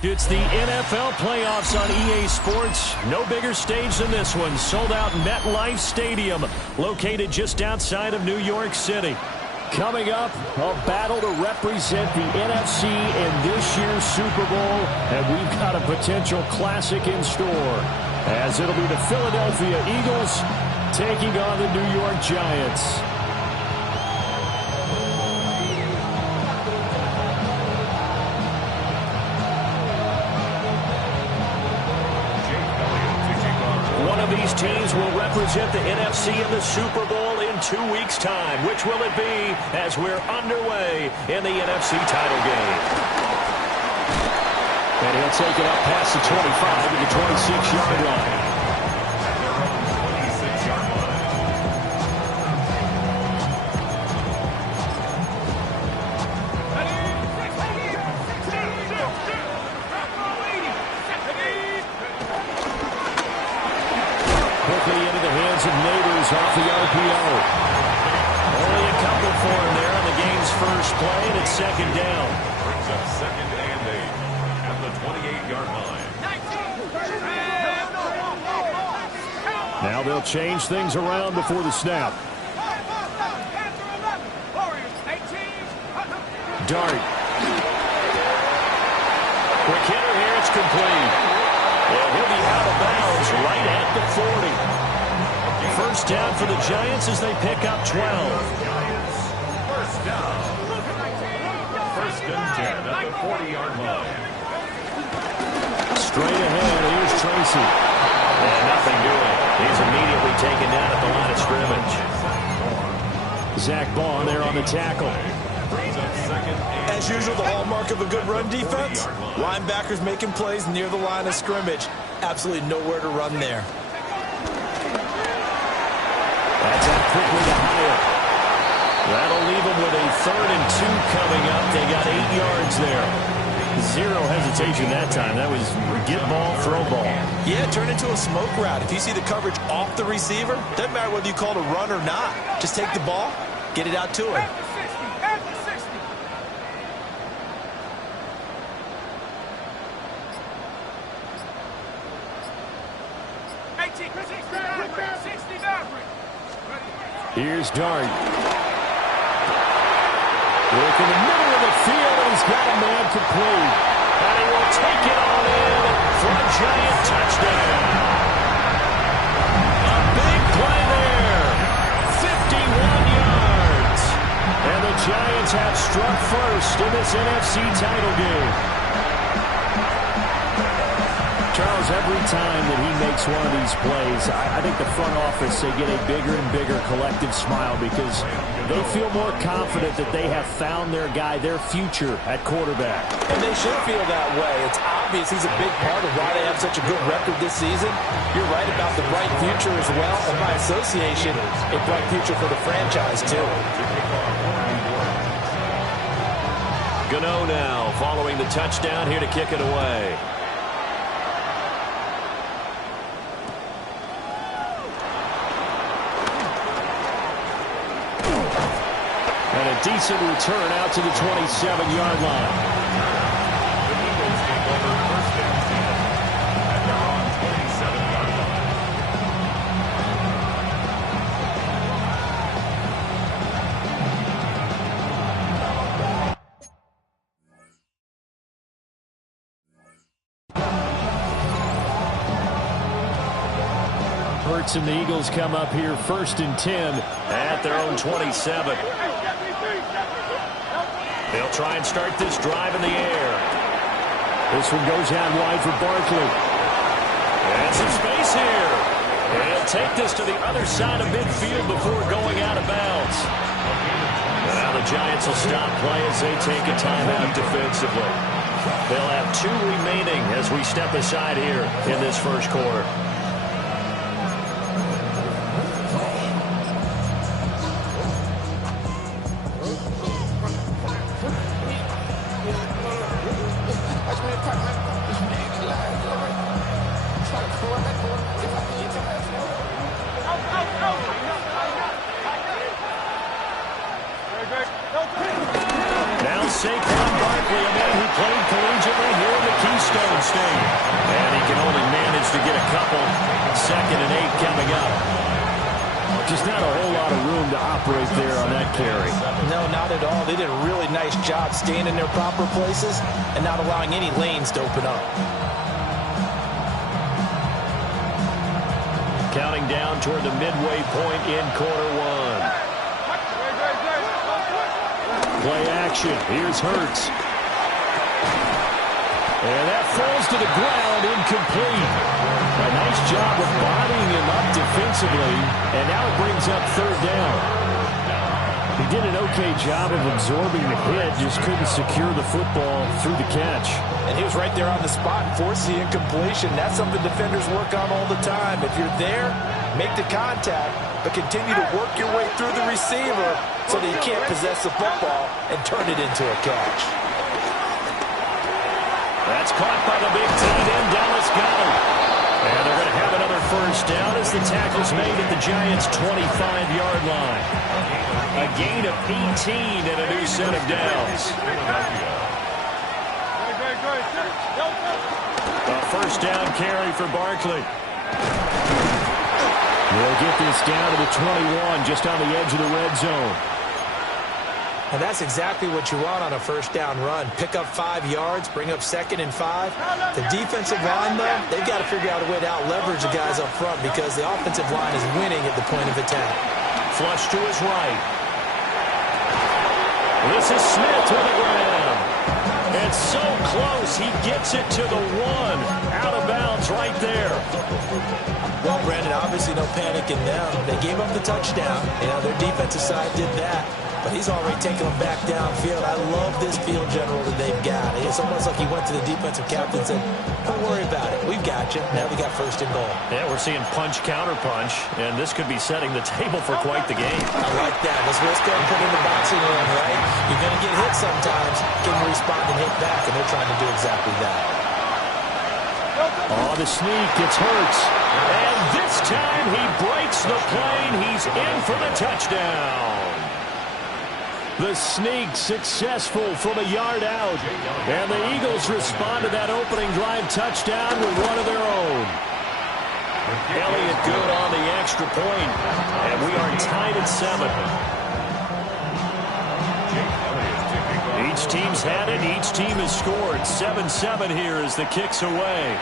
It's the NFL playoffs on EA Sports. No bigger stage than this one. Sold out MetLife Stadium, located just outside of New York City. Coming up, a battle to represent the NFC in this year's Super Bowl, and we've got a potential classic in store, as it'll be the Philadelphia Eagles taking on the New York Giants. These teams will represent the NFC in the Super Bowl in 2 weeks' time. Which will it be as we're underway in the NFC title game? And he'll take it up past the 25 to the 26-yard line. Off the RPO. Only a couple for him there on the game's first play, and it's second down. Brings up 2nd and 8 at the 28-yard line. Now they'll change things around before the snap. Dart. Quick hitter here, it's complete. And he'll be out of bounds right at the 40. First down for the Giants as they pick up 12. First down. 1st and 10 at the 40-yard line. Straight ahead, here's Tracy. And nothing doing. He's immediately taken down at the line of scrimmage. Zach Bond there on the tackle. As usual, the hallmark of a good run defense. Linebackers making plays near the line of scrimmage. Absolutely nowhere to run there. That's out quickly to Hyatt. That'll leave them with a 3rd and 2 coming up. They got 8 yards there. Zero hesitation that time. That was get ball, throw ball. Yeah, turn into a smoke route. If you see the coverage off the receiver, doesn't matter whether you call it a run or not. Just take the ball, get it out to him. Here's Dart. Work in the middle of the field, and he's got a man complete. And he will take it all in for a Giant touchdown. A big play there. 51 yards. And the Giants have struck first in this NFC title game. Charles, every time that he makes one of these plays, I think the front office, they get a bigger and bigger collective smile because they feel more confident that they have found their guy, their future at quarterback. And they should feel that way. It's obvious he's a big part of why they have such a good record this season. You're right about the bright future as well, and by association, a bright future for the franchise, too. Gano now following the touchdown here to kick it away. And a decent return out to the 27-yard line. The Eagles take over 1st and 10 at their own 27-yard line. Hurts and the Eagles come up here 1st and 10 at their own 27. They'll try and start this drive in the air. This one goes out wide for Barkley. And some space here. And he'll take this to the other side of midfield before going out of bounds. And now the Giants will stop play as they take a timeout defensively. They'll have 2 remaining as we step aside here in this first quarter. Now Saquon Barkley, a man who played collegiately here in the Keystone. Stadium. And he can only manage to get a couple. 2nd and 8 coming up. Just not a whole lot of room to operate there on that carry. No, not at all. They did a really nice job staying in their proper places and not allowing any lanes to open up. Counting down toward the midway point in quarter one. Play action. Here's Hurts. And that falls to the ground, incomplete. A nice job of bodying him up defensively, and now it brings up 3rd down. He did an okay job of absorbing the hit, just couldn't secure the football through the catch. And he was right there on the spot and forced the incompletion. That's something defenders work on all the time. If you're there, make the contact, but continue to work your way through the receiver so that you can't possess the football and turn it into a catch. That's caught by the big tight end, Dallas Goedert. And they're going to have another 1st down as the tackle's made at the Giants' 25-yard line. A gain of 18 and a new set of downs. A 1st down carry for Barkley. We'll get this down to the 21, just on the edge of the red zone. And that's exactly what you want on a 1st down run. Pick up 5 yards, bring up 2nd and 5. The defensive line, though, they've got to figure out a way to out-leverage the guys up front because the offensive line is winning at the point of attack. Flush to his right. This is Smith to the ground. It's so close. He gets it to the 1. Out of bounds right there. Well, Brandon, obviously no panic in them. They gave up the touchdown. You know, their defensive side did that. But he's already taken them back downfield. I love this field general that they've got. It's almost like he went to the defensive captain and said, don't worry about it. We've got you. Now we got 1st and goal. Yeah, we're seeing punch, counter punch, and this could be setting the table for quite the game. I like that. Let's go and put in the boxing ring, right? You're going to get hit sometimes. Can you respond and hit back? And they're trying to do exactly that. Oh, the sneak. It's Hurts. And this time he breaks the plane. He's in for the touchdown. The sneak successful from a yard out. And the Eagles respond to that opening drive touchdown with one of their own. Elliott good on the extra point. And we are tied at 7. Each team's had it. Each team has scored. 7-7 here as the kick's away.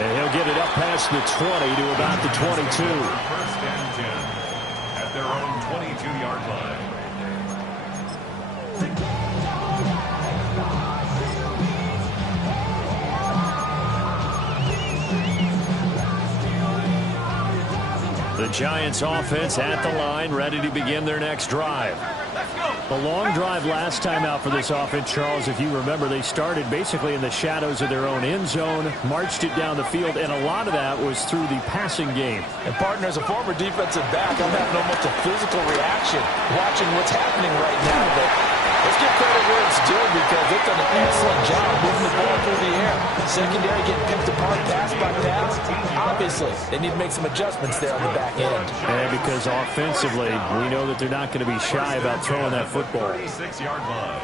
And he'll get it up past the 20 to about the 22. 1st and 10 at their own 22-yard line. The Giants offense at the line, ready to begin their next drive. A long drive last time out for this offense, Charles. If you remember, they started basically in the shadows of their own end zone, marched it down the field, and a lot of that was through the passing game. And, partner, as a former defensive back, I'm having almost a physical reaction watching what's happening right now. But let's give credit where it's due because they've done an excellent job moving the ball through the air. Secondary getting picked apart pass by pass. Obviously, they need to make some adjustments there on the back end. And because offensively, we know that they're not going to be shy about throwing that football. 36-yard line.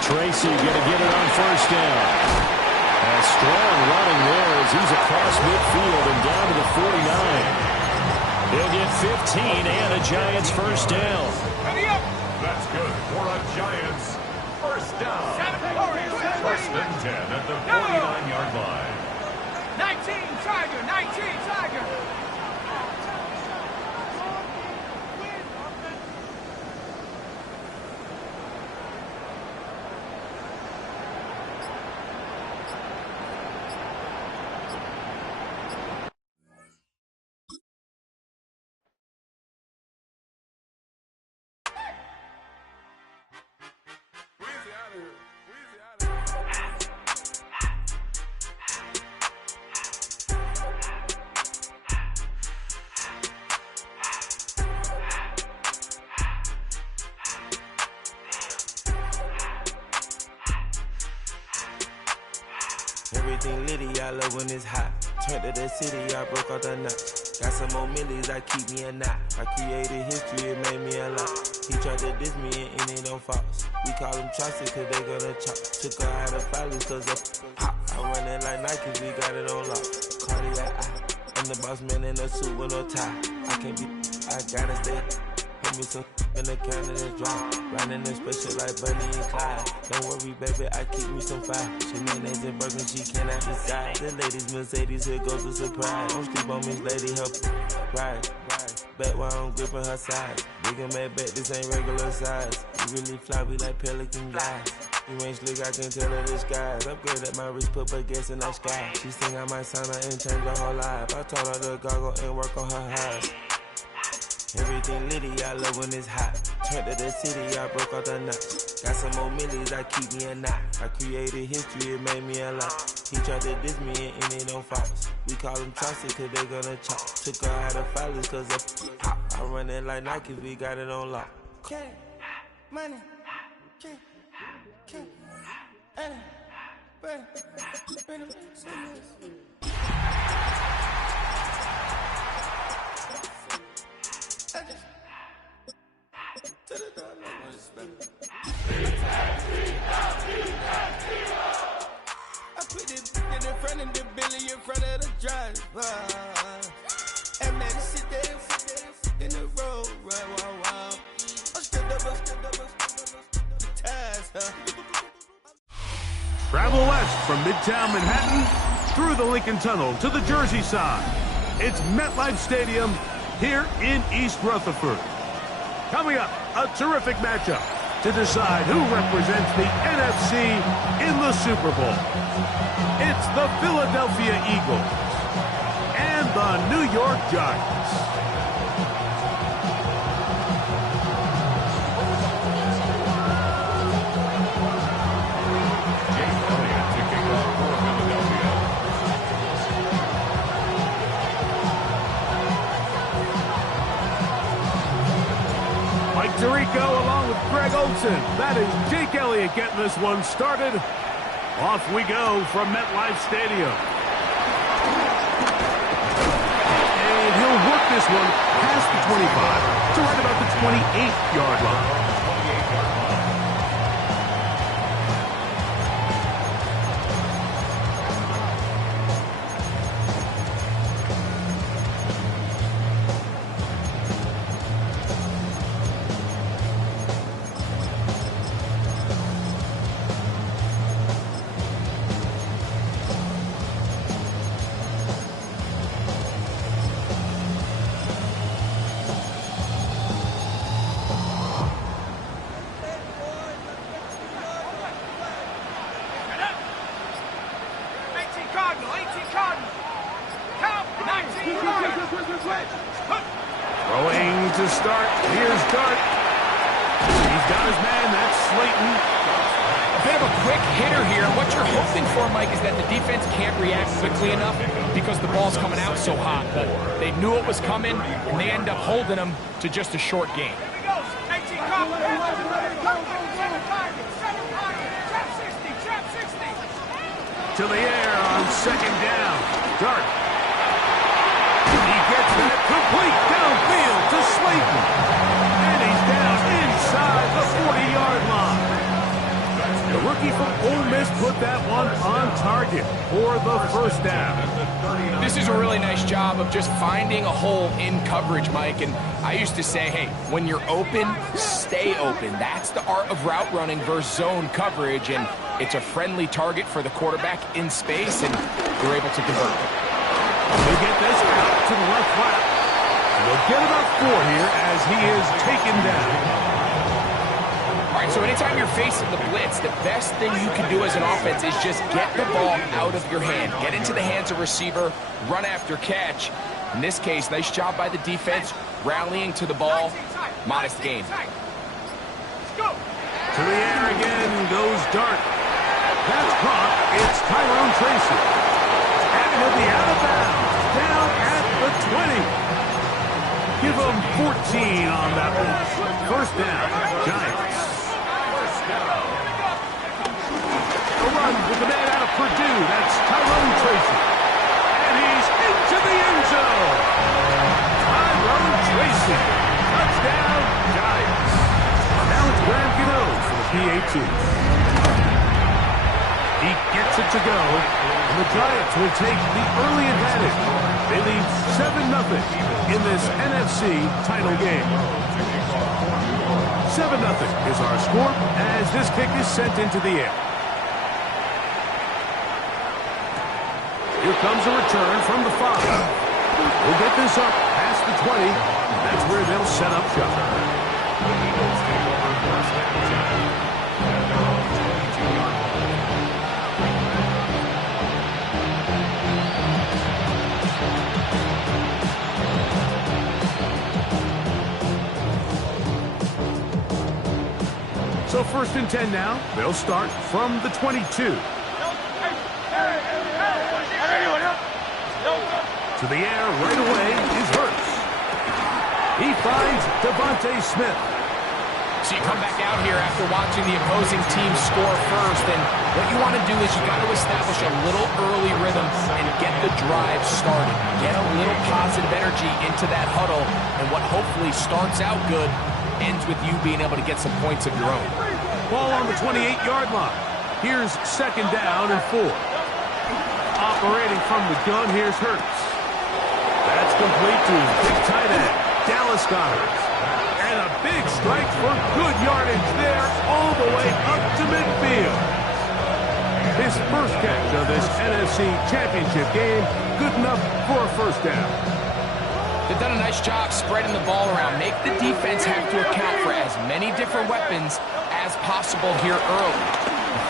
Tracy going to get it on 1st down. A strong running there as he's across midfield and down to the 49. He'll get 15 and a Giants 1st down. That's good for a Giants 1st down. 1st and 10 at the 49-yard line. 19 Tiger. Everything litty, I love when it's hot. Turned to the city, I broke all the nuts. Got some more millies, I keep me a knot. I created history, it made me a lot. He tried to diss me and it don't false. We call them Chaucer cause they gonna chop. Took her out of filings cause of hot. I run it like Nike, we got it on lock. Cardiac eye. I'm the boss man in a suit with no tie. I can't be, I gotta stay. Put me some in the can of the dry. Riding in special like Bunny and Clyde. Don't worry, baby, I keep me some fire. She mayonnaise and burger, she cannot decide. The ladies Mercedes, here goes the surprise. Don't sleep on Miss Lady, help ride. Back while I'm gripping her side. Big and mad back, this ain't regular size. You really fly, we like pelican guys. You ain't slick, I can tell her the skies. Upgrade at my wrist, put her gas in the sky. She think I might sign her and change her whole life. I told her to goggle and work on her highs. Everything litty, I love when it's hot. Turned to the city, I broke all the nuts. Got some more millies, I keep me a knot. I created history, it made me a lot. He tried to diss me and it don't false. We call them Chaucer cause they gonna chop. Took her out of filings cause of pop. I run it like Nike, we got it on lock. Okay, money, okay, I put it in front of the Billy, in front of the driver. And man, sit there in the road, wow. Travel west from Midtown Manhattan through the Lincoln Tunnel to the Jersey side. It's MetLife Stadium here in East Rutherford. Coming up, a terrific matchup to decide who represents the NFC in the Super Bowl. It's the Philadelphia Eagles and the New York Giants. Mike Tirico along with Greg Olson. That is Jake Elliott getting this one started. Off we go from MetLife Stadium. And he'll work this one past the 25 to right about the 28-yard line. Throwing to start. Here's Dart. He's got his man. That's Slayton. A bit of a quick hitter here. What you're hoping for, Mike, is that the defense can't react quickly enough because the ball's coming out so hot. But they knew it was coming, and they end up holding them to just a short game. To the air on second down. Dart. He gets that complete downfield to Slayton. And he's down inside the 40-yard line. The rookie from Ole Miss put that one on target for the first down. This is a really nice job of just finding a hole in coverage, Mike. And I used to say, hey, when you're open, stay open. That's the art of route running versus zone coverage. And it's a friendly target for the quarterback in space, and they're able to convert. They get this out to the left flap. They'll get about 4 here as he is taken down. All right, so anytime you're facing the blitz, the best thing you can do as an offense is just get the ball out of your hand. Get into the hands of receiver, run after catch. In this case, nice job by the defense, rallying to the ball. Modest gain. To the air again goes Dart. That's caught. It's Tyrone Tracy. And he'll be out of bounds. Down at the 20. Give him 14 on that one. First down, Giants. A run with the man out of Purdue. That's Tyrone Tracy. And he's into the end zone. PAT. He gets it to go, and the Giants will take the early advantage. They lead 7-0 in this NFC title game. 7-0 is our score as this kick is sent into the air. Here comes a return from the 5. We'll get this up past the 20. That's where they'll set up shop. The Eagles take over first and 10 at their own 22-yard line. So 1st and 10 now. They'll start from the 22. To the air right away is Hurts. He finds Devontae Smith. So you come back out here after watching the opposing team score first, and what you want to do is you got to establish a little early rhythm and get the drive started. Get a little positive energy into that huddle, and what hopefully starts out good ends with you being able to get some points of your own. Ball on the 28-yard line. Here's 2nd down and 4. Operating from the gun, here's Hurts. That's complete to big tight end, Dallas Goedert. And a big strike for good yardage there all the way up to midfield. His first catch of this NFC Championship game, good enough for a 1st down. They've done a nice job spreading the ball around. Make the defense have to account for as many different weapons as possible here early.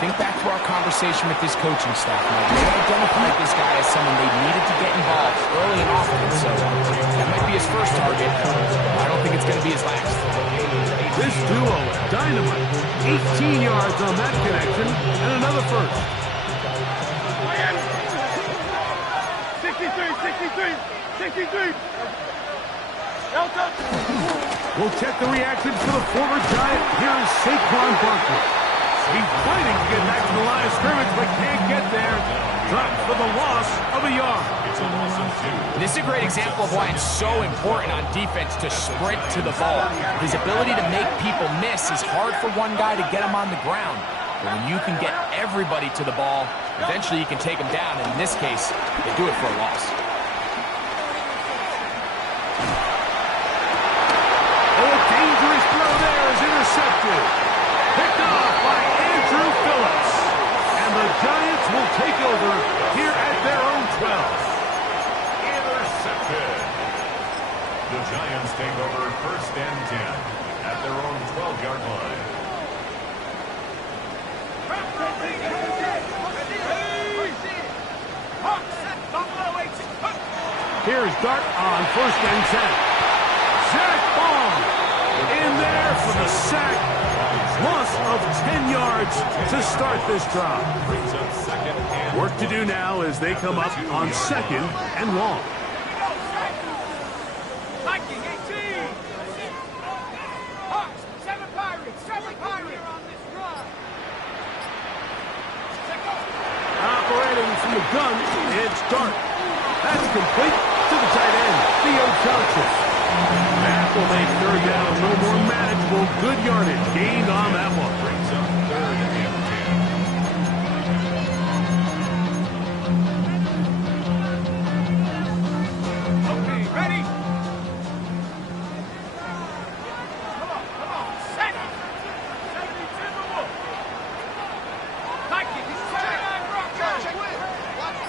Think back to our conversation with this coaching staff. Now, they identified this guy as someone they needed to get involved early and often, so that might be his first target. I don't think it's going to be his last. This duo is dynamite. 18 yards on that connection, and another first. 63. We'll check the reactions for the former Giant. Here is Saquon Barkley. He's fighting to get back to the line of scrimmage, but can't get there. Dropped for the loss of a yard. This is a great example of why it's so important on defense to sprint to the ball. His ability to make people miss is hard for one guy to get him on the ground. But when you can get everybody to the ball, eventually you can take them down. And in this case, they do it for a loss. Oh, a dangerous throw there is intercepted. Picked off by Andrew Phillips. And the Giants will take over here at their own 12. Intercepted. The Giants take over 1st and 10 at their own 12-yard line. Here's Dart on 1st and 10. Zach Bond in there for the sack. Loss of 10 yards to start this drive. Work to do now as they come up on 2nd and long. Viking 18. Hawks, 7 Pirates on this run. Operating from the gun, it's Dart. That's complete to the tight end, Theo Johnson. That will make 3rd down a little more manageable. Good yardage gained on that one. Brings up 3rd and 10. Okay, ready? Come on. Set. 72 the Wolf. Viking, he's 79 Broncos.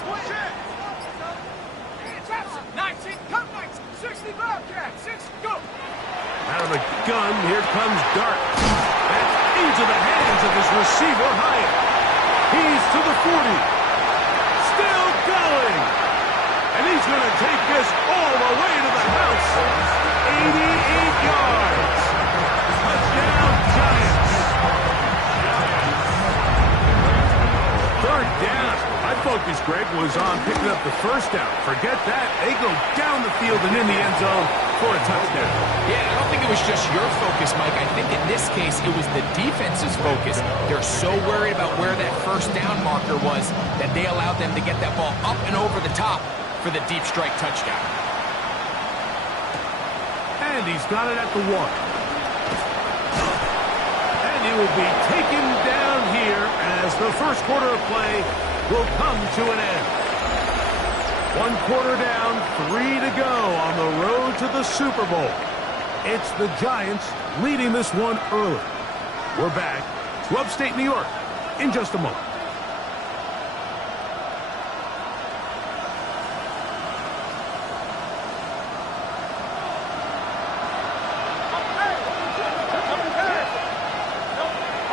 Watch it. 19, come 19. 60 Bobcats. 6, go. Out of the gun, here comes Dart. That's into the hands of his receiver, Hyatt. He's to the 40. Still going. And he's going to take this all the way to the house. 88 yards. Touchdown, Giants. 3rd down. My focus, Greg, was on picking up the 1st down. Forget that. They go down the field and in the end zone for a touchdown. Yeah, I don't think it was just your focus, Mike. I think in this case, it was the defense's focus. They're so worried about where that 1st down marker was that they allowed them to get that ball up and over the top for the deep strike touchdown. And he's got it at the 1. And he will be taken down here as the first quarter of play will come to an end. 1 quarter down, 3 to go on the road to the Super Bowl. It's the Giants leading this one early. We're back to upstate New York in just a moment.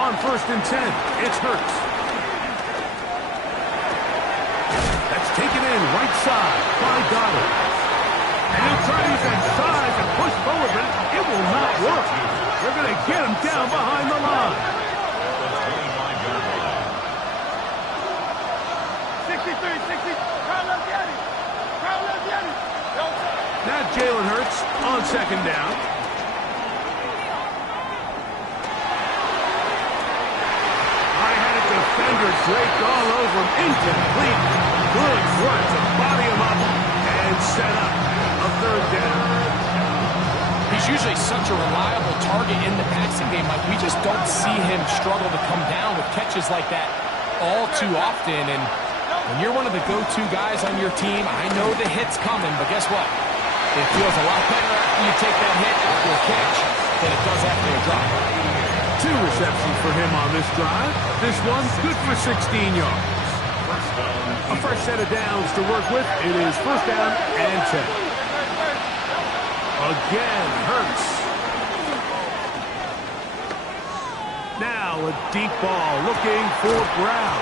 On 1st and 10, it's Hurts. That's taken in right side by Goddard. And he'll try to use that size and push forward, but it will not work. They're going to get him down behind the line. 63, 60. Carlos Getty. Carlos Getty. Now Jalen Hurts on 2nd down. High-headed defender draped all over him. Incomplete. Good work to body him up and set up a 3rd down. He's usually such a reliable target in the passing game. Like, we just don't see him struggle to come down with catches like that all too often. And when you're one of the go-to guys on your team, I know the hit's coming, but guess what? It feels a lot better after you take that hit after a catch than it does after a drop. 2 receptions for him on this drive. This one good for 16 yards. A fresh set of downs to work with. It is 1st down and 10. Again, Hurts. Now a deep ball looking for Brown.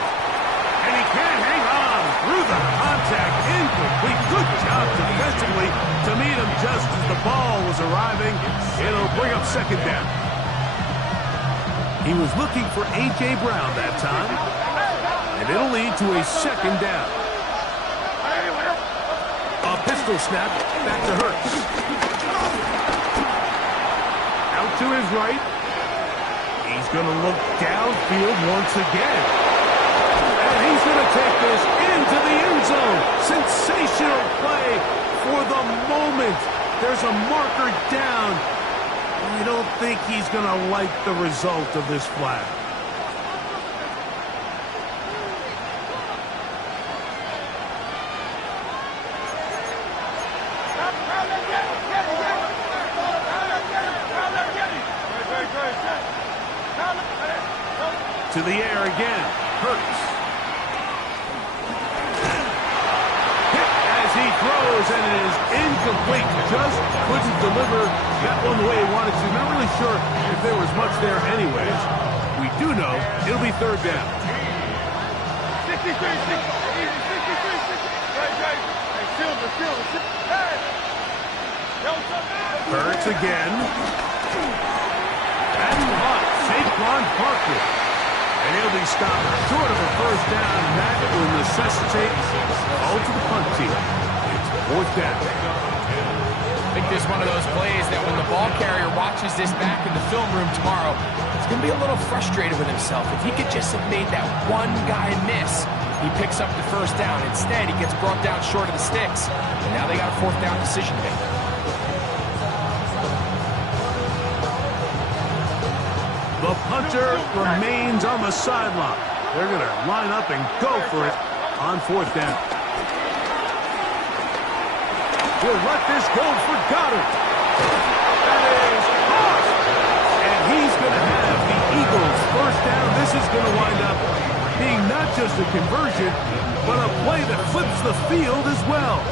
And he can't hang on through the contact. Incomplete. Good job defensively to meet him just as the ball was arriving. It'll bring up 2nd down. He was looking for A.J. Brown that time. And it'll lead to a 2nd down. A pistol snap back to Hurts. Out to his right. He's going to look downfield once again. And he's going to take this into the end zone. Sensational play for the moment. There's a marker down. I don't think he's going to like the result of this flag. To the air again. Hurts. Hit as he throws, and it is incomplete. Just couldn't deliver that one the way he wanted to. Not really sure if there was much there anyways. We do know it'll be 3rd down. 63, 60. Hurts again. And hot. Saquon Barkley. And he'll be stopped short of a 1st down, and that will necessitate all to the punt team. It's 4th down. I think this is one of those plays that when the ball carrier watches this back in the film room tomorrow, he's going to be a little frustrated with himself. If he could just have made that one guy miss, he picks up the 1st down. Instead, he gets brought down short of the sticks, and now they got a 4th down decision to make. The punter remains on the sideline. They're going to line up and go for it on 4th down. He'll let this go for Goddard. That is caught. And he's going to have the Eagles' 1st down. This is going to wind up being not just a conversion, but a play that flips the field as well.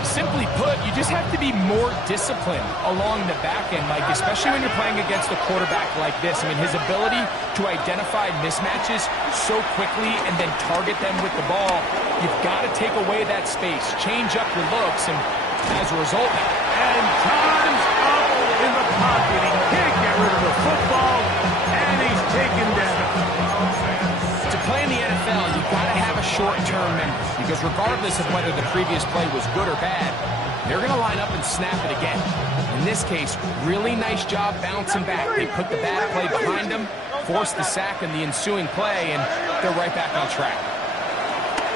Simply put, you just have to be more disciplined along the back end, Mike, especially when you're playing against a quarterback like this. I mean, his ability to identify mismatches so quickly and then target them with the ball, you've got to take away that space, change up your looks, and as a result, and time's up in the pocket. He can't get rid of the football, and he's taken down. To play in the NFL, you've got to have a short-term memory, because regardless of whether the previous play was good or bad, they're going to line up and snap it again. In this case, really nice job bouncing back. They put the bad play behind them, forced the sack in the ensuing play, and they're right back on track.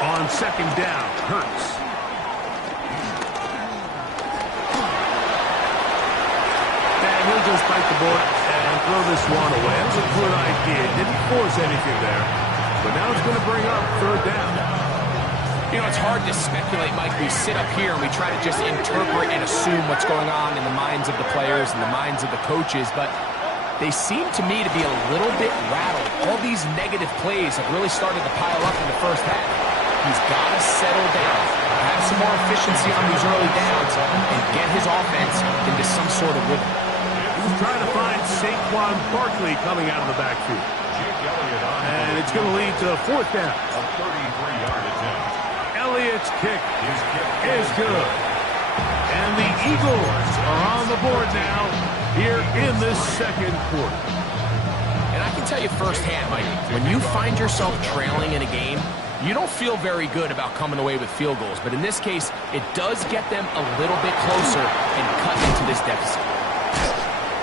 On 2nd down, Hurts. And he'll just bite the bullet and throw this one away. That's a good idea. Didn't force anything there. But now it's going to bring up third down. You know, it's hard to speculate, Mike. We sit up here and we try to just interpret and assume what's going on in the minds of the players and the minds of the coaches, but they seem to me to be a little bit rattled. All these negative plays have really started to pile up in the first half. He's got to settle down, have some more efficiency on these early downs, and get his offense into some sort of rhythm. He's trying to find Saquon Barkley coming out of the backfield. And it's going to lead to fourth down. A 33-yard attempt. Elliott's kick is good. And the Eagles are on the board now here in this second quarter. And I can tell you firsthand, Mike, when you find yourself trailing in a game, you don't feel very good about coming away with field goals. But in this case, it does get them a little bit closer and cut into this deficit.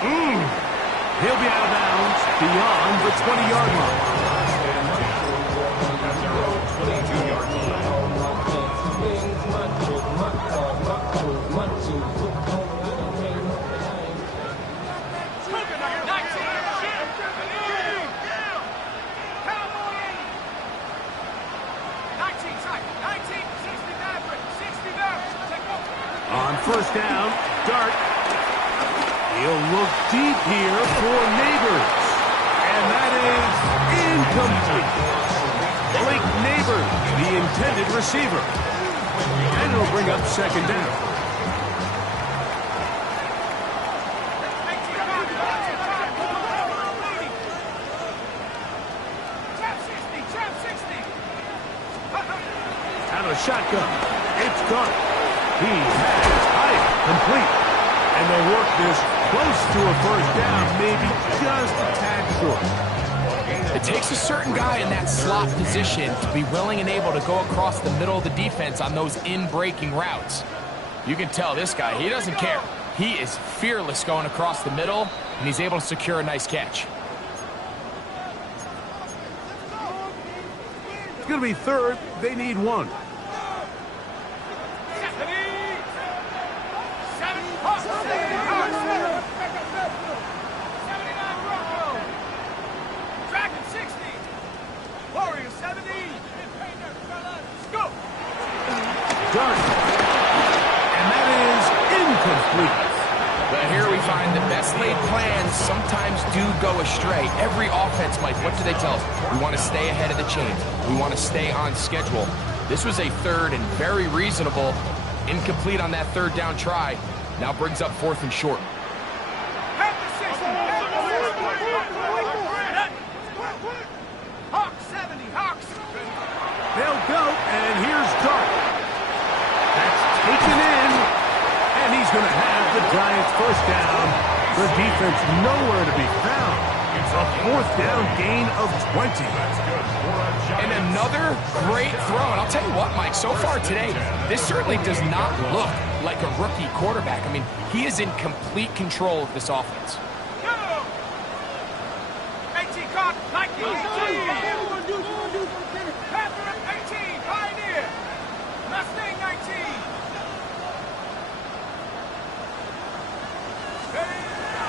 He'll be out of bounds beyond the 20-yard line. On first down, Dart. He'll look deep here for Neighbors. And that is incomplete. Blake Neighbors, the intended receiver. And it'll bring up second down. Out of shotgun, it's Dart. He has height complete. And they'll work this close to a first down, maybe just a tad short. It takes a certain guy in that slot position to be willing and able to go across the middle of the defense on those in-breaking routes. You can tell this guy, he doesn't care. He is fearless going across the middle, and he's able to secure a nice catch. It's going to be third. They need one. Dart. And that is incomplete. But here we find the best laid plans sometimes do go astray. Every offense, Mike, what do they tell us? We want to stay ahead of the chains. We want to stay on schedule. This was a third and very reasonable. Incomplete on that third down try. Now brings up fourth and short. They'll go, and here's Dart. That's taken in, and he's going to have the Giants first down. The defense nowhere to be found. It's a fourth down gain of 20. And another great throw. And I'll tell you what, Mike, so far today, this certainly does not look like a rookie quarterback. I mean, he is in complete control of this offense.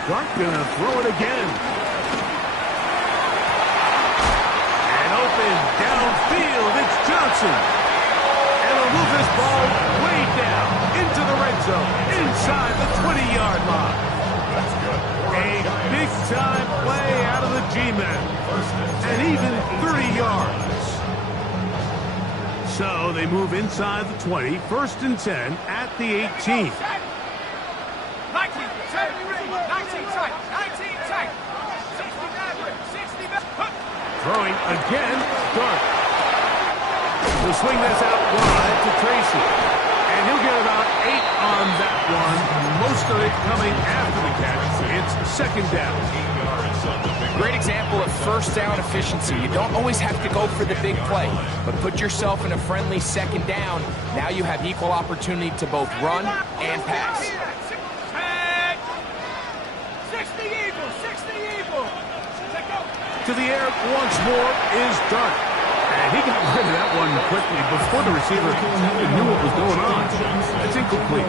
Dart gonna throw it again. And open downfield, it's Johnson. And he'll move this ball way down into the red zone, inside the 20-yard line. That's good. A big-time play out of the G-men. And even 30 yards. So they move inside the 20, first and 10 at the 18. Throwing again, Dart. He'll swing this out wide to Tracy. And he'll get about 8 on that one. Most of it coming after the catch. It's second down. Great example of first down efficiency. You don't always have to go for the big play, but put yourself in a friendly second down. Now you have equal opportunity to both run and pass. To the air once more is Dart. And he got rid of that one quickly before the receiver even knew what was going on. It's incomplete.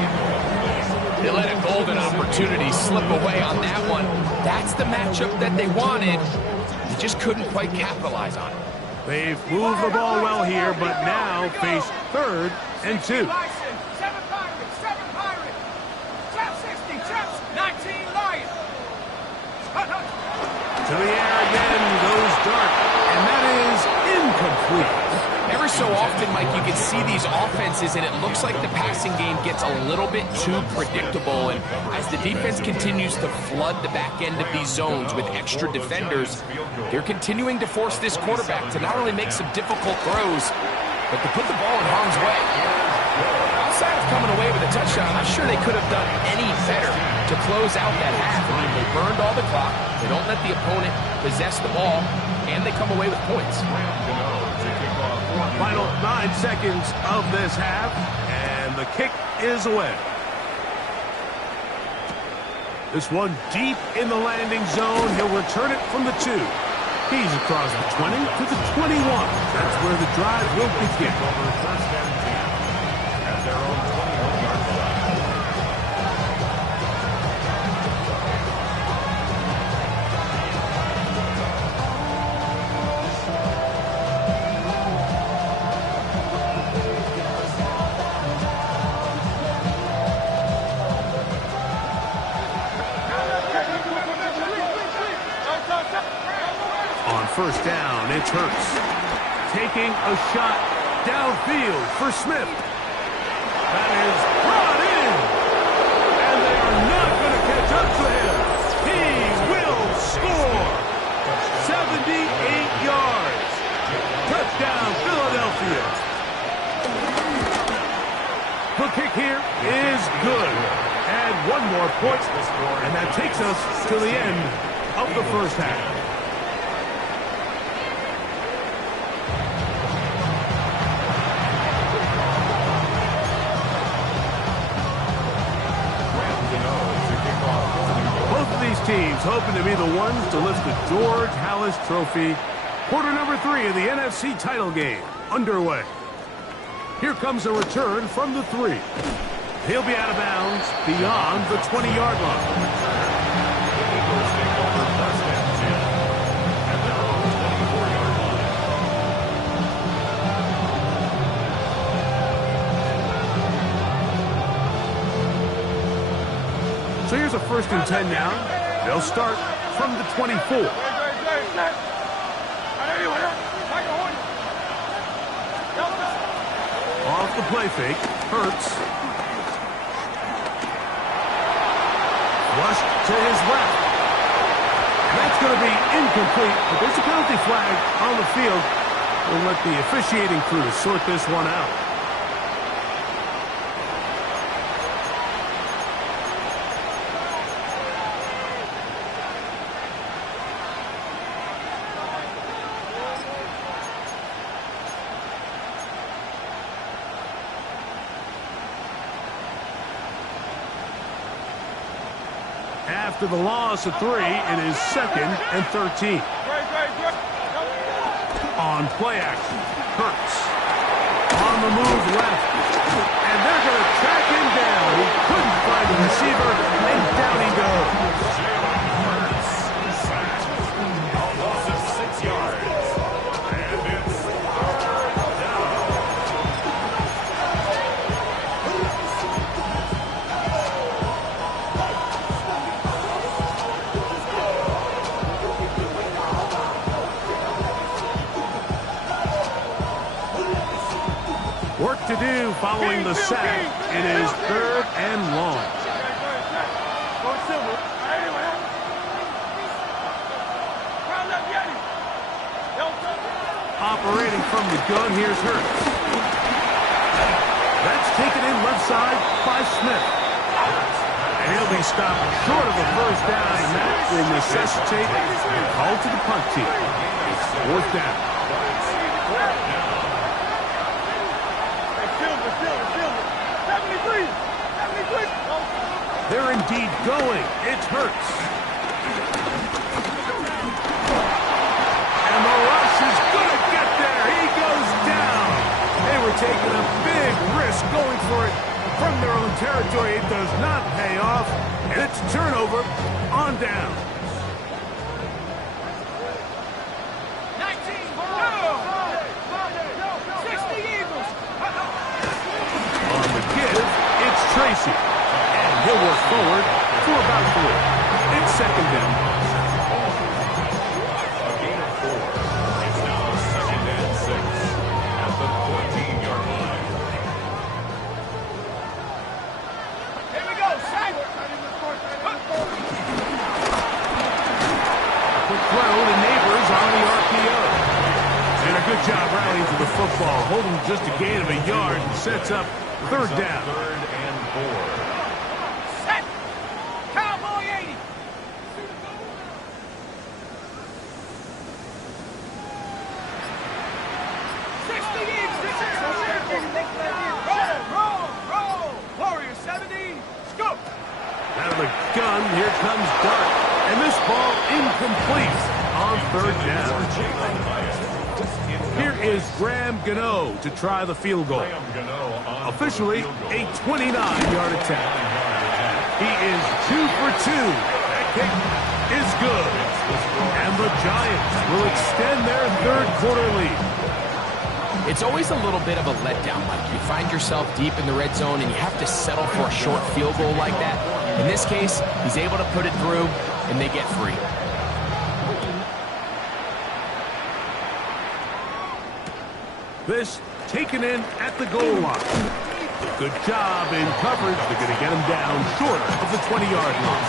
They let a golden opportunity slip away on that one. That's the matchup that they wanted. They just couldn't quite capitalize on it. They've moved the ball well here, but now face 3rd and 2. 7 Pirates, 7 Pirates. Trap 60, traps 19 Lions. To the air again goes Dart, and that is incomplete. Every so often, Mike, you can see these offenses, and it looks like the passing game gets a little bit too predictable. And as the defense continues to flood the back end of these zones with extra defenders, they're continuing to force this quarterback to not only make some difficult throws, but to put the ball in harm's way. Outside of coming away with a touchdown, I'm not sure they could have done any better to close out that half. I mean, they burned all the clock, they don't let the opponent possess the ball, and they come away with points. Final 9 seconds of this half, and the kick is away. This one deep in the landing zone. He'll return it from the 2. He's across the 20 to the 21. That's where the drive will begin. First and 10 at their own 21-yard line. On first down, it's Hurts. Taking a shot downfield for Smith. That is brought in. And they are not going to catch up to him. He will score. 78 yards. Touchdown, Philadelphia. The kick here is good. And one more point, and that takes us to the end of the first half. Teams hoping to be the ones to lift the George Halas Trophy. Quarter number 3 of the NFC title game underway. Here comes a return from the 3. He'll be out of bounds beyond the 20-yard line. So here's a 1st and 10 now. They'll start from the 24. Off the play fake, Hurts. Rushed to his left. And that's going to be incomplete, but there's a penalty flag on the field. We'll let the officiating crew sort this one out. After the loss of 3, it is 2nd and 13. On play action, Hurts. On the move left. And they're going to track him down. He couldn't find the receiver, and down he goes. Hurts sacked. A loss of 6 yards. And it's down. Work to do following the sack. It is 3rd and long. Operating from the gun, here's Hurts. That's taken in left side by Smith. And he'll be stopped short of a first down, and that will necessitate a call to the punt team. It's 4th down. They're indeed going. It's Hurts. And the rush is going to get there. He goes down. They were taking a big risk going for it from their own territory. trajectory does not pay off, and it's a turnover on down. 19, 60 Eagles. On the give, it's Tracy. And he'll work forward for about 4. It's second down. A gain of 4. It's now second and 6 at the 14-yard line. Here we go, sack. Quick throw to Neighbors on the RPO. And a good job rallying to the football, holding just a gain of a yard and sets up third down. Third and 4. Set. Cowboy 80. Roll. Warrior 70. Scoop. Out of the gun, here comes Dart. And this ball incomplete on third down. Here is Graham Gano to try the field goal. Officially a 29-yard attack. He is 2 for 2. That kick is good. And the Giants will extend their third quarter lead. It's always a little bit of a letdown, Mike. You find yourself deep in the red zone and you have to settle for a short field goal like that. In this case, he's able to put it through and they get free. This taken in at the goal line. Good job in coverage. They're going to get him down short of the 20-yard line.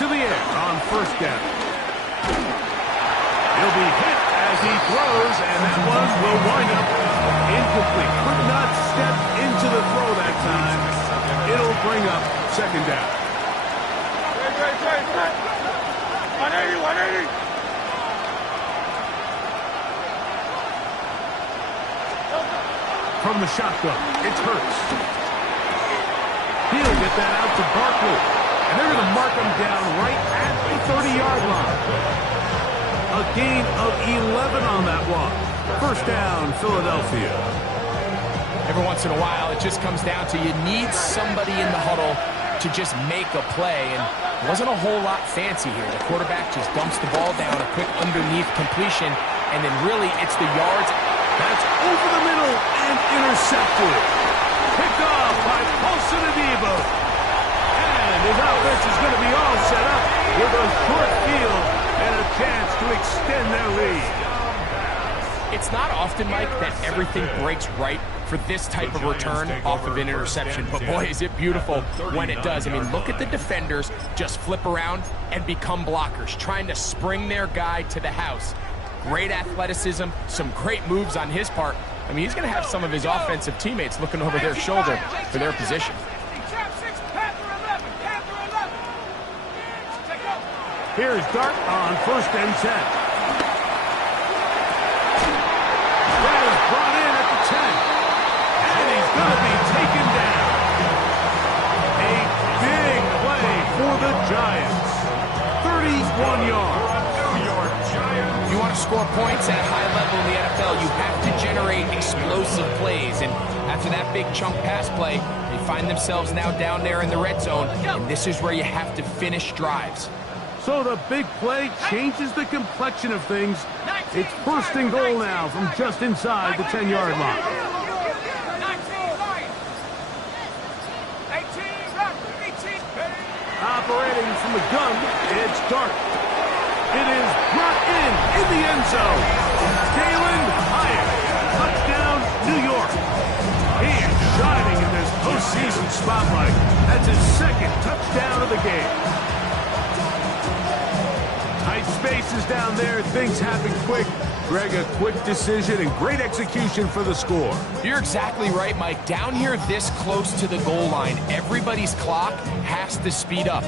To the air on first down. He'll be hit as he throws, and that one will wind up incomplete. Could not step into the throw that time. It'll bring up second down. 180. From the shotgun, it's Hurts. He'll get that out to Barkley. And they're going to mark him down right at the 30-yard line. A gain of 11 on that one. First down, Philadelphia. Every once in a while, it just comes down to you need somebody in the huddle to just make a play. And it wasn't a whole lot fancy here. The quarterback just dumps the ball down, a quick underneath completion, and then really it's the yards. That's over the middle and intercepted. Picked off by Paulson Adebo. And his offense is going to be all set up with a short field and a chance to extend their lead. It's not often, Mike, that everything breaks right for this type of return off of an interception. But boy, is it beautiful when it does. I mean, look at the defenders just flip around and become blockers, trying to spring their guy to the house. Great athleticism, some great moves on his part. I mean, he's going to have some of his offensive teammates looking over their shoulder for their position. Here's Dart on first and 10. That is brought in at the 10. And he's going to be taken down. A big play for the Giants. 31 yards. You want to score points at a high level in the NFL, you have to generate explosive plays. And after that big chunk pass play, they find themselves now down there in the red zone. And this is where you have to finish drives. So the big play changes the complexion of things. It's first and goal now from just inside the 10-yard line. 18. Operating from the gun, it's Dart. It is brought in the end zone. Jalen Hyatt, touchdown, New York. He is shining in this postseason spotlight. That's his second touchdown of the game. Tight spaces down there, things happen quick. Greg, a quick decision and great execution for the score. You're exactly right, Mike. Down here this close to the goal line, everybody's clock has to speed up.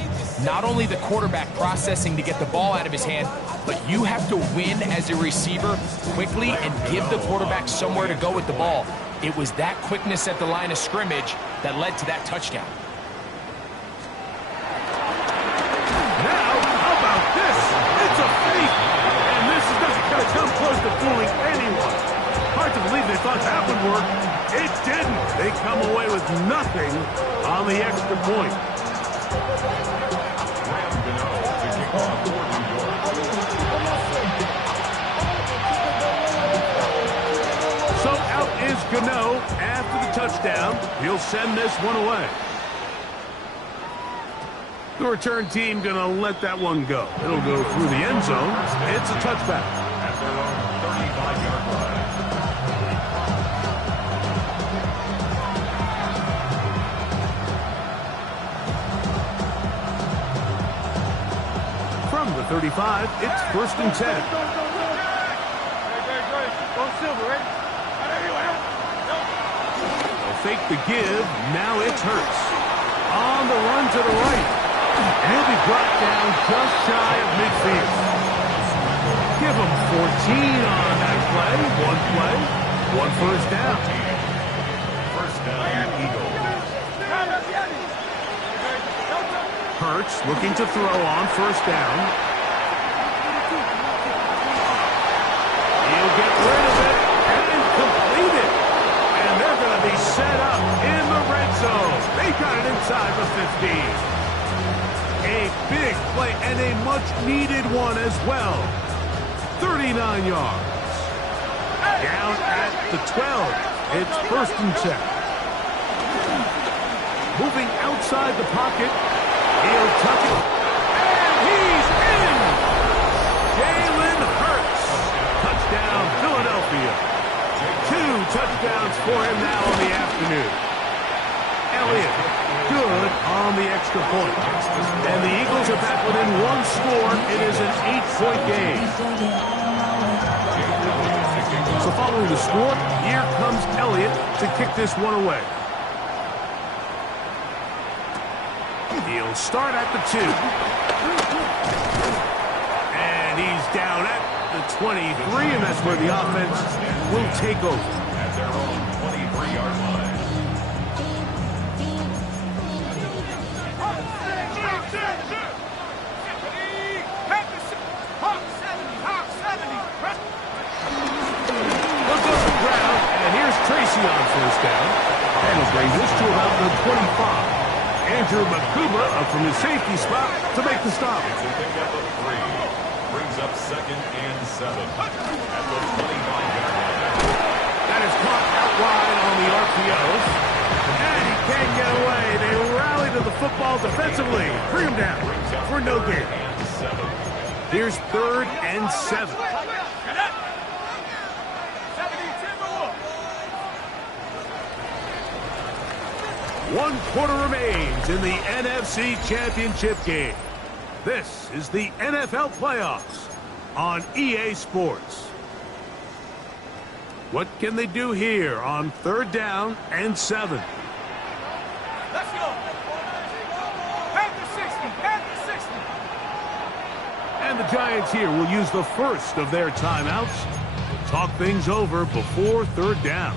Not only the quarterback processing to get the ball out of his hand, but you have to win as a receiver quickly and give the quarterback somewhere to go with the ball. It was that quickness at the line of scrimmage that led to that touchdown. Now, how about this? It's a fake! And this is not going to come close to fooling anyone. Hard to believe they thought that would work. It didn't. They come away with nothing on the extra point. Graham Gano to kick off for New York. So out is Gano after the touchdown. He'll send this one away. The return team going to let that one go. It'll go through the end zone. It's a touchback. At their own 35-yard line. From the 35, it's 1st and 10. They'll fake the give. Now it's Hurts. On the run to the right. And he'll be brought down just shy of midfield. Give him 14 on that play. One first down. First down, Eagles. Hurts looking to throw on 1st down. He'll get rid of it and complete it. And they're going to be set up in the red zone. They got it inside the 15. A big play and a much-needed one as well. 39 yards. Down at the 12. It's 1st and 10. Moving outside the pocket. He'll tuck it. And he's in! Jalen Hurts. Touchdown, Philadelphia. 2 touchdowns for him now on the afternoon. Elliott, good on the extra point. And the Eagles are back within 1 score. It is an 8-point game. So following the score, here comes Elliott to kick this one away. He'll start at the 2. And he's down at the 23, and that's where the offense will take over. At their own 23-yard line. Tracy on 1st down. And he'll bring this to about the 25. Andrew Makuba up from his safety spot to make the stop. It's a pickup of 3. Brings up 2nd and 7. At the 25-yard line. That is caught out wide on the RPOs. And he can't get away. They rally to the football defensively. Bring him down for no gain. Here's 3rd and 7. 1 quarter remains in the NFC Championship game. This is the NFL playoffs on EA Sports. What can they do here on 3rd down and 7? Let's go. Panther 60. Panther 60. And the Giants here will use the first of their timeouts to talk things over before 3rd down.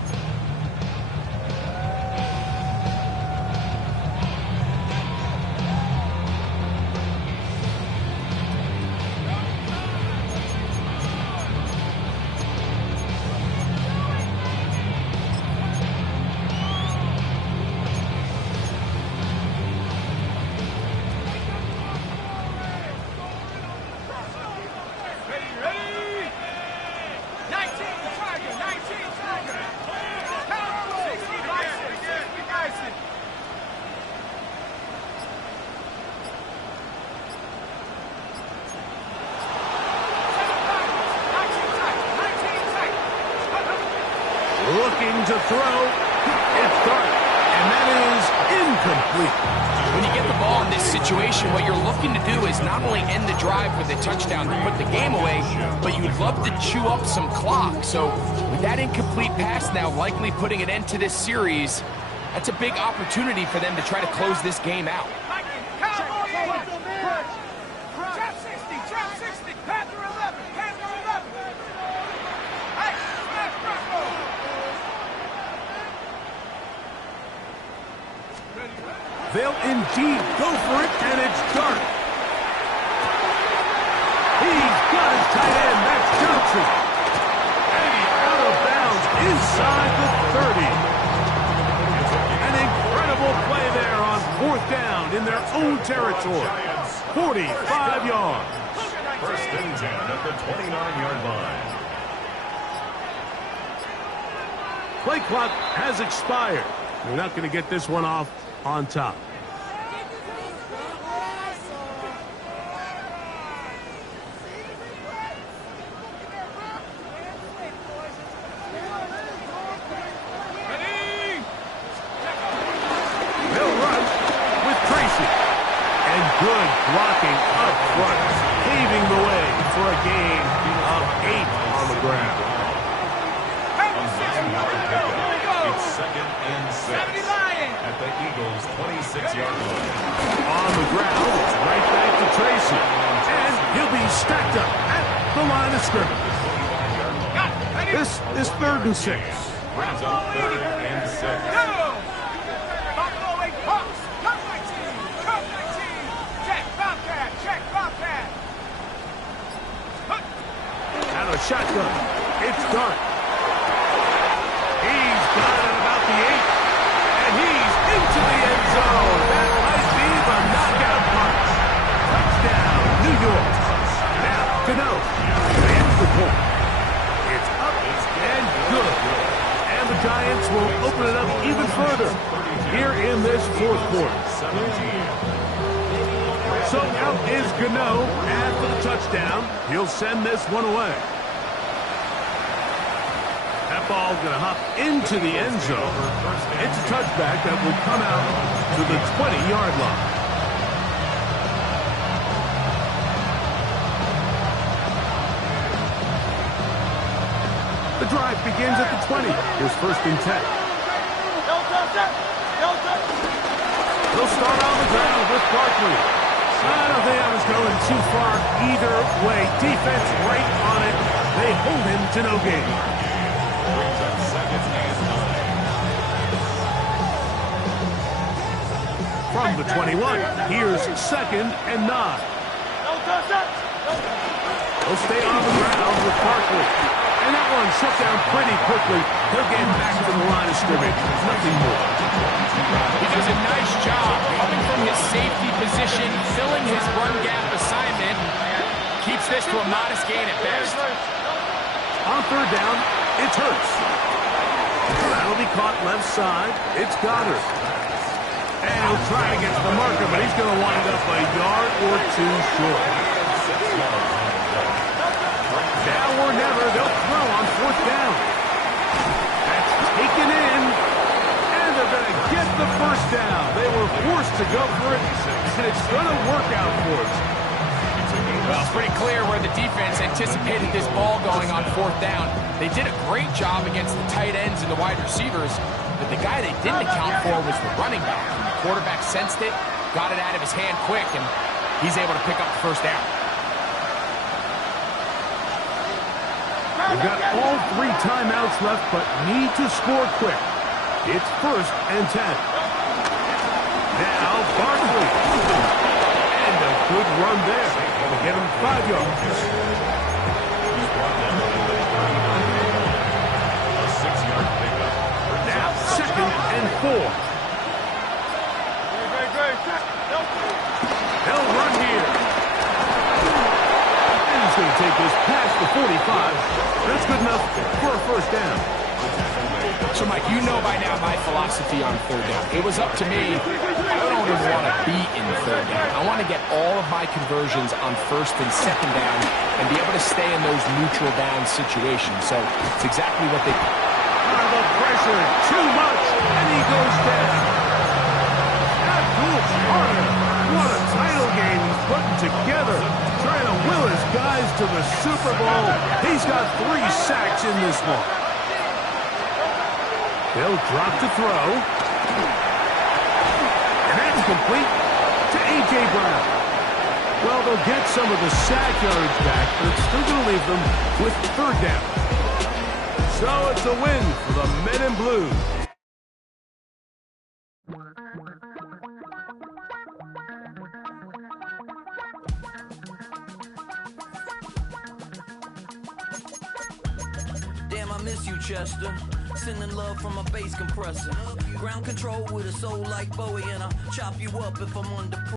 Looking to throw. It's Dart. And that is incomplete. When you get the the ball in this situation, what you're looking to do is not only end the drive with a touchdown to put the game away, but you'd love to chew up some clock. So with that incomplete pass now likely putting an end to this series, that's a big opportunity for them to try to close this game out. They'll indeed go for it, and it's Dart. He's got his tight end. That's Johnson. And he's out of bounds inside the 30. An incredible play there on 4th down in their own territory. 45 yards. First and 10 at the 29-yard line. Play clock has expired. They're not going to get this one off on top. They'll run with Tracy. And good blocking up front, paving the way for a gain of 8 on the ground. It's 2nd and 6 at the Eagles' 26-yard line. On the ground, it's right back to Tracy. And he'll be stacked up at the line of scrimmage. This is 3rd and 6. Brings up 3rd and 6. Out of shotgun, it's Dart. He's got it about the 8, and he's into the end zone. That might be the knockout punch. Touchdown, New York. Now, Gano lands the point. It's up and good. And the Giants will open it up even further here in this 4th quarter. So out is Gano after the touchdown. He'll send this one away. That ball's going to hop into the end zone. It's a touchback that will come out to the 20-yard line. The drive begins at the 20. Here's 1st and 10. They'll start on the ground with Barkley. I don't think I was going too far either way. Defense right on it. They hold him to no gain. Brings up 2nd and 9. From the 21, here's 2nd and 9. They'll stay on the ground with Barkley. And that one shut down pretty quickly. He'll get back to the line of scrimmage. Nothing more. He does a nice job coming from his safety position, filling his run gap assignment. Keeps this to a modest gain at best. On 3rd down, it's Hurts. That'll be caught left side. It's Goddard. And he'll try to get to the marker, but he's going to wind up a yard or 2 short. Now or never, they'll throw on 4th down. That's taken in. And they're going to get the 1st down. They were forced to go for it, and it's going to work out for us. Well, it's pretty clear where the defense anticipated this ball going on 4th down. They did a great job against the tight ends and the wide receivers, but the guy they didn't account for was the running back. And the quarterback sensed it, got it out of his hand quick, and he's able to pick up the 1st down. We've got all 3 timeouts left, but need to score quick. It's 1st and 10. Now Barkley. And a good run there. To get him 5 yards. A 6-yard pickup. Now 2nd and 4. They'll run here. And he's going to take this past the 45. That's good enough for a 1st down. So, Mike, you know by now my philosophy on 3rd down. It was up to me. I don't even want to be in 3rd down. I want to get all of my conversions on 1st and 2nd down and be able to stay in those neutral down situations. So it's exactly what they... The pressure, too much, and he goes down. Abdul Carter together, trying to will his guys to the Super Bowl. He's got 3 sacks in this one. He'll drop to throw. And that's complete to A.J. Brown. Well, they'll get some of the sack yards back, but it's still going to leave them with 3rd down. So it's a win for the Men in Blue. Damn, I miss you, Chester. Sending love from a bass compressor. Ground control with a soul like Bowie, and I'll chop you up if I'm under pressure.